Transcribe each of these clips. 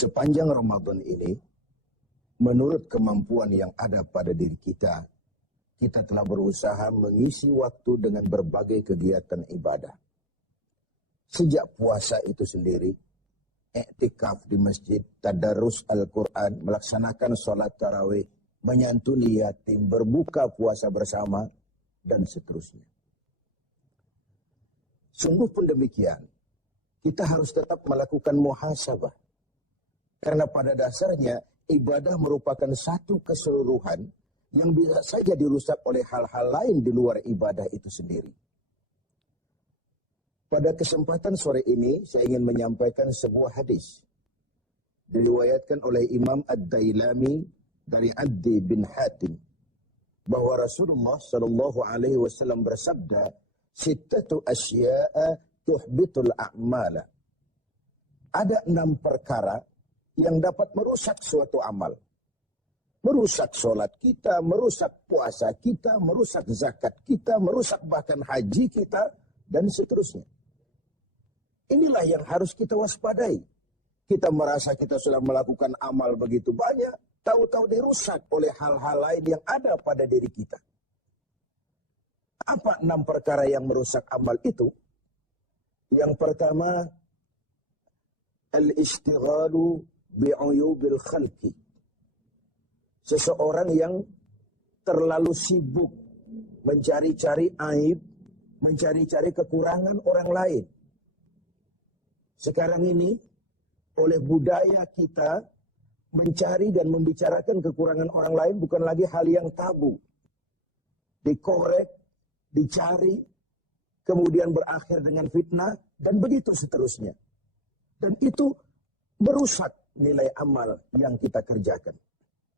Sepanjang Ramadan ini, menurut kemampuan yang ada pada diri kita, kita telah berusaha mengisi waktu dengan berbagai kegiatan ibadah. Sejak puasa itu sendiri, iktikaf di masjid, tadarus Al-Quran, melaksanakan sholat tarawih, menyantuni yatim, berbuka puasa bersama, dan seterusnya. Sungguh pun demikian, kita harus tetap melakukan muhasabah. Karena pada dasarnya, ibadah merupakan satu keseluruhan yang bisa saja dirusak oleh hal-hal lain di luar ibadah itu sendiri. Pada kesempatan sore ini, saya ingin menyampaikan sebuah hadis. Diriwayatkan oleh Imam Ad-Dailami dari Addi bin Hatim. Bahwa Rasulullah SAW bersabda, "Sittatu asya'a tuhbitul a'mala." Ada 6 perkara yang dapat merusak suatu amal. Merusak sholat kita, merusak puasa kita, merusak zakat kita, merusak bahkan haji kita, dan seterusnya. Inilah yang harus kita waspadai. Kita merasa kita sudah melakukan amal begitu banyak, tahu-tahu dirusak oleh hal-hal lain yang ada pada diri kita. Apa 6 perkara yang merusak amal itu? Yang pertama, al-istighalu bi'uyubil khalqi. Seseorang yang terlalu sibuk mencari-cari aib, mencari-cari kekurangan orang lain. Sekarang ini, oleh budaya kita, mencari dan membicarakan kekurangan orang lain bukan lagi hal yang tabu. Dikorek, dicari, kemudian berakhir dengan fitnah, dan begitu seterusnya. Dan itu merusak nilai amal yang kita kerjakan.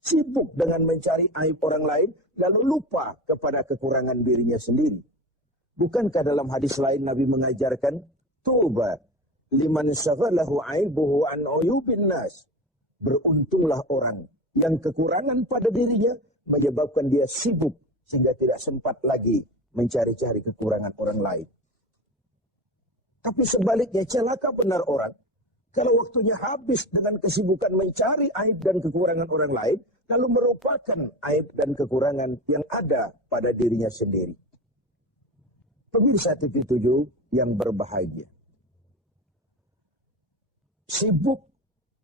Sibuk dengan mencari aib orang lain, lalu lupa kepada kekurangan dirinya sendiri. Bukankah dalam hadis lain Nabi mengajarkan, "Tuba liman syaghalahu aibuhu an uyubin nas." Beruntunglah orang yang kekurangan pada dirinya menyebabkan dia sibuk sehingga tidak sempat lagi mencari-cari kekurangan orang lain. Tapi sebaliknya, celaka benar orang kalau waktunya habis dengan kesibukan mencari aib dan kekurangan orang lain, lalu merupakan aib dan kekurangan yang ada pada dirinya sendiri. Pemirsa TV 7 yang berbahagia. Sibuk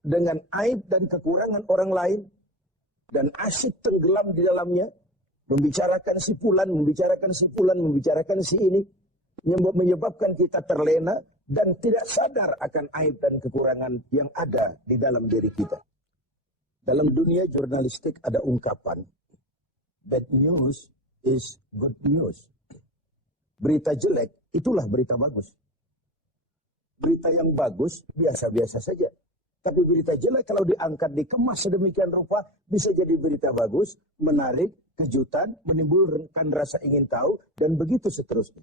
dengan aib dan kekurangan orang lain, dan asyik tenggelam di dalamnya, membicarakan si fulan, membicarakan si fulan, membicarakan si ini, menyebabkan kita terlena dan tidak sadar akan aib dan kekurangan yang ada di dalam diri kita. Dalam dunia jurnalistik ada ungkapan, bad news is good news. Berita jelek, itulah berita bagus. Berita yang bagus, biasa-biasa saja. Tapi berita jelek kalau diangkat, dikemas sedemikian rupa, bisa jadi berita bagus, menarik, kejutan, menimbulkan rasa ingin tahu, dan begitu seterusnya.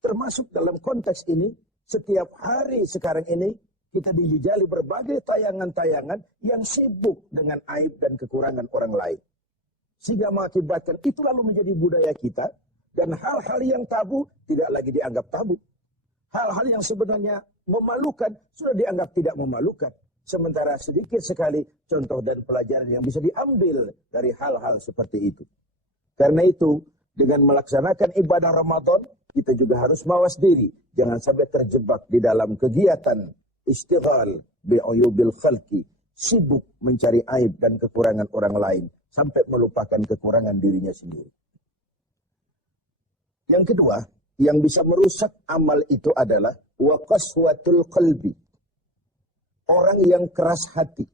Termasuk dalam konteks ini, setiap hari sekarang ini, kita dijejali berbagai tayangan-tayangan yang sibuk dengan aib dan kekurangan orang lain. Sehingga mengakibatkan itu lalu menjadi budaya kita, dan hal-hal yang tabu tidak lagi dianggap tabu. Hal-hal yang sebenarnya memalukan sudah dianggap tidak memalukan. Sementara sedikit sekali contoh dan pelajaran yang bisa diambil dari hal-hal seperti itu. Karena itu, dengan melaksanakan ibadah Ramadan, kita juga harus mawas diri. Jangan sampai terjebak di dalam kegiatan istighal bi'uyubil khalqi. Sibuk mencari aib dan kekurangan orang lain. Sampai melupakan kekurangan dirinya sendiri. Yang kedua, yang bisa merusak amal itu adalah wa qaswatul qalbi. Orang yang keras hati.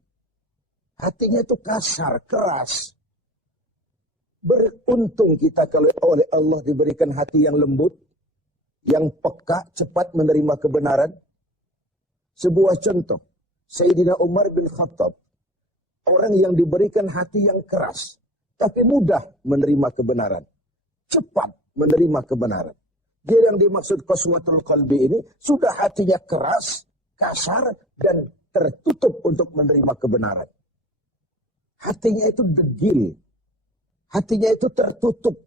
Hatinya itu kasar, keras. Beruntung kita kalau oleh Allah diberikan hati yang lembut, yang peka, cepat menerima kebenaran. Sebuah contoh, Sayyidina Umar bin Khattab. Orang yang diberikan hati yang keras, tapi mudah menerima kebenaran. Cepat menerima kebenaran. Dia yang dimaksud qaswatul qalbi ini, sudah hatinya keras, kasar, dan tertutup untuk menerima kebenaran. Hatinya itu degil. Hatinya itu tertutup.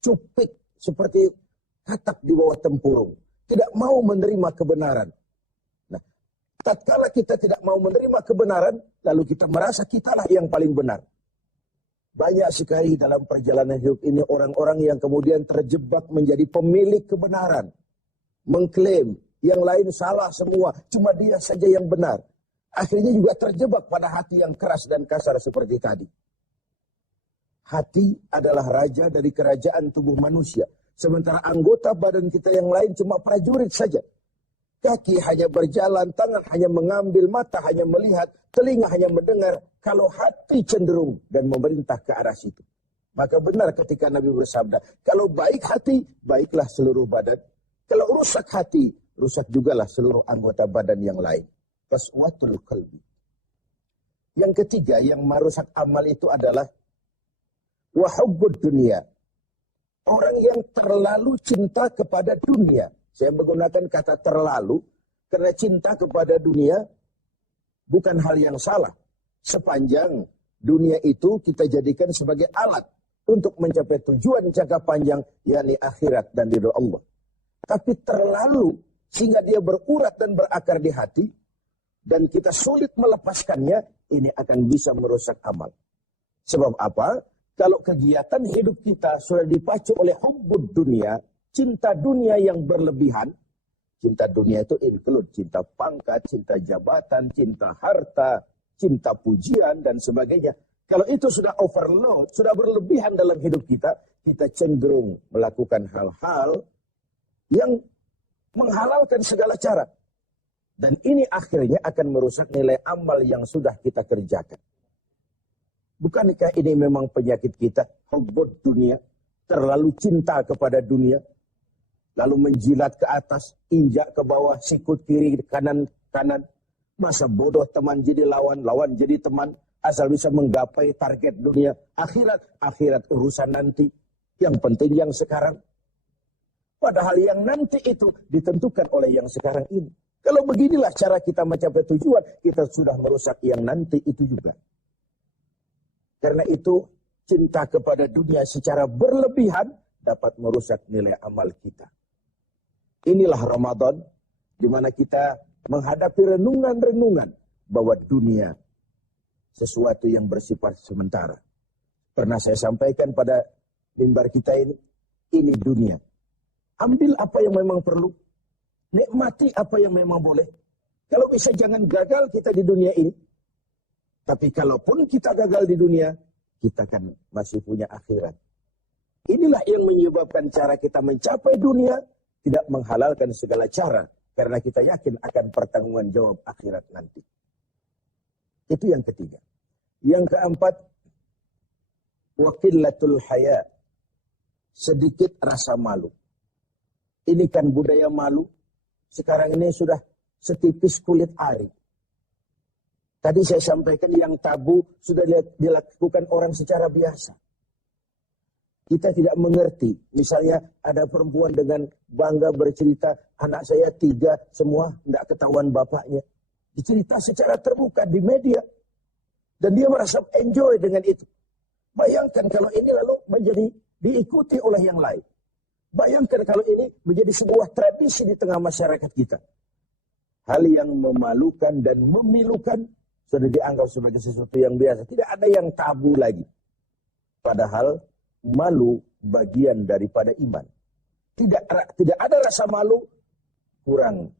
Cupik seperti katak di bawah tempurung. Tidak mau menerima kebenaran. Nah, Tatkala kita tidak mau menerima kebenaran, lalu kita merasa kitalah yang paling benar. Banyak sekali dalam perjalanan hidup ini orang-orang yang kemudian terjebak menjadi pemilik kebenaran. Mengklaim yang lain salah semua, cuma dia saja yang benar. Akhirnya juga terjebak pada hati yang keras dan kasar seperti tadi. Hati adalah raja dari kerajaan tubuh manusia. Sementara anggota badan kita yang lain cuma prajurit saja. Kaki hanya berjalan, tangan hanya mengambil, mata hanya melihat, telinga hanya mendengar. Kalau hati cenderung dan memerintah ke arah situ. Maka benar ketika Nabi bersabda, kalau baik hati, baiklah seluruh badan. Kalau rusak hati, rusak jugalah seluruh anggota badan yang lain. Qaswatul qalbi. Yang ketiga yang merusak amal itu adalah wahubbud dunia. Orang yang terlalu cinta kepada dunia. Saya menggunakan kata terlalu karena cinta kepada dunia bukan hal yang salah. Sepanjang dunia itu kita jadikan sebagai alat untuk mencapai tujuan jangka panjang, yakni akhirat dan ridho Allah. Tapi terlalu sehingga dia berurat dan berakar di hati dan kita sulit melepaskannya, ini akan bisa merusak amal. Sebab apa? Kalau kegiatan hidup kita sudah dipacu oleh hubbud dunia, cinta dunia yang berlebihan. Cinta dunia itu include cinta pangkat, cinta jabatan, cinta harta, cinta pujian, dan sebagainya. Kalau itu sudah overload, sudah berlebihan dalam hidup kita, kita cenderung melakukan hal-hal yang menghalalkan segala cara. Dan ini akhirnya akan merusak nilai amal yang sudah kita kerjakan. Bukankah ini memang penyakit kita? Hubbud dunia, terlalu cinta kepada dunia, lalu menjilat ke atas, injak ke bawah, sikut kiri, kanan. Masa bodoh teman jadi lawan, lawan jadi teman, asal bisa menggapai target dunia. Akhirat urusan nanti. Yang penting yang sekarang. Padahal yang nanti itu ditentukan oleh yang sekarang ini. Kalau beginilah cara kita mencapai tujuan, kita sudah merusak yang nanti itu juga. Karena itu, cinta kepada dunia secara berlebihan dapat merusak nilai amal kita. Inilah Ramadan, di mana kita menghadapi renungan-renungan bahwa dunia sesuatu yang bersifat sementara. Pernah saya sampaikan pada mimbar kita ini dunia. Ambil apa yang memang perlu, nikmati apa yang memang boleh. Kalau bisa jangan gagal kita di dunia ini. Tapi kalaupun kita gagal di dunia, kita kan masih punya akhirat. Inilah yang menyebabkan cara kita mencapai dunia tidak menghalalkan segala cara. Karena kita yakin akan pertanggungan jawab akhirat nanti. Itu yang ketiga. Yang keempat, waqillatul haya. Sedikit rasa malu. Ini kan budaya malu. Sekarang ini sudah setipis kulit ari. Tadi saya sampaikan yang tabu sudah dilakukan orang secara biasa. Kita tidak mengerti. Misalnya ada perempuan dengan bangga bercerita, anak saya 3, semua tidak ketahuan bapaknya. Dicerita secara terbuka di media. Dan dia merasa enjoy dengan itu. Bayangkan kalau ini lalu menjadi diikuti oleh yang lain. Bayangkan kalau ini menjadi sebuah tradisi di tengah masyarakat kita. Hal yang memalukan dan memilukan sudah dianggap sebagai sesuatu yang biasa. Tidak ada yang tabu lagi. Padahal malu bagian daripada iman. Tidak ada rasa malu kurang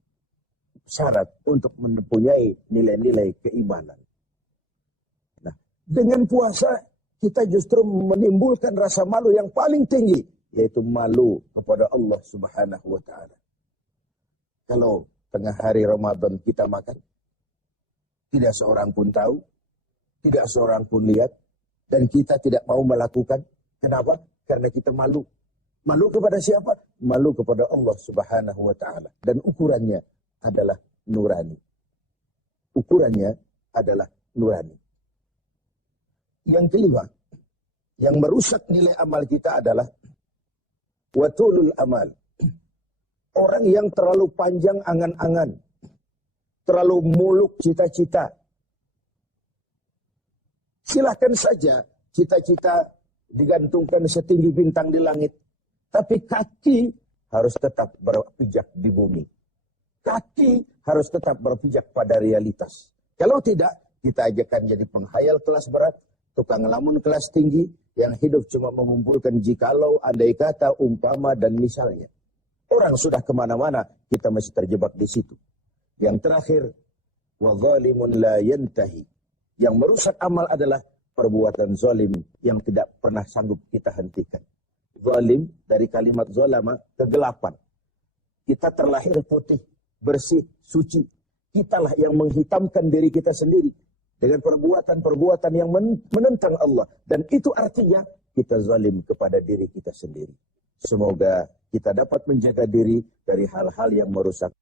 syarat untuk mempunyai nilai-nilai keimanan. Nah, dengan puasa kita justru menimbulkan rasa malu yang paling tinggi, yaitu malu kepada Allah Subhanahu wa taala. Kalau tengah hari Ramadan kita makan, tidak seorang pun tahu, tidak seorang pun lihat, dan kita tidak mau melakukan. Kenapa? Karena kita malu. Malu kepada siapa? Malu kepada Allah Subhanahu wa taala. Dan ukurannya adalah nurani. Ukurannya adalah nurani. Yang kelima, yang merusak nilai amal kita adalah watulul amal. Orang yang terlalu panjang angan-angan, terlalu muluk cita-cita. Silahkan saja cita-cita digantungkan setinggi bintang di langit. Tapi kaki harus tetap berpijak di bumi. Kaki harus tetap berpijak pada realitas. Kalau tidak, kita akan jadi penghayal kelas berat, tukang lamun kelas tinggi, yang hidup cuma mengumpulkan jikalau, andai kata, umpama, dan misalnya. Orang sudah kemana-mana, kita masih terjebak di situ. Yang terakhir, wa zalimun la yantahi. Yang merusak amal adalah perbuatan zalim yang tidak pernah sanggup kita hentikan. Zalim dari kalimat zalama, kegelapan. Kita terlahir putih, bersih, suci. Kitalah yang menghitamkan diri kita sendiri dengan perbuatan-perbuatan yang menentang Allah. Dan itu artinya kita zalim kepada diri kita sendiri. Semoga kita dapat menjaga diri dari hal-hal yang merusak.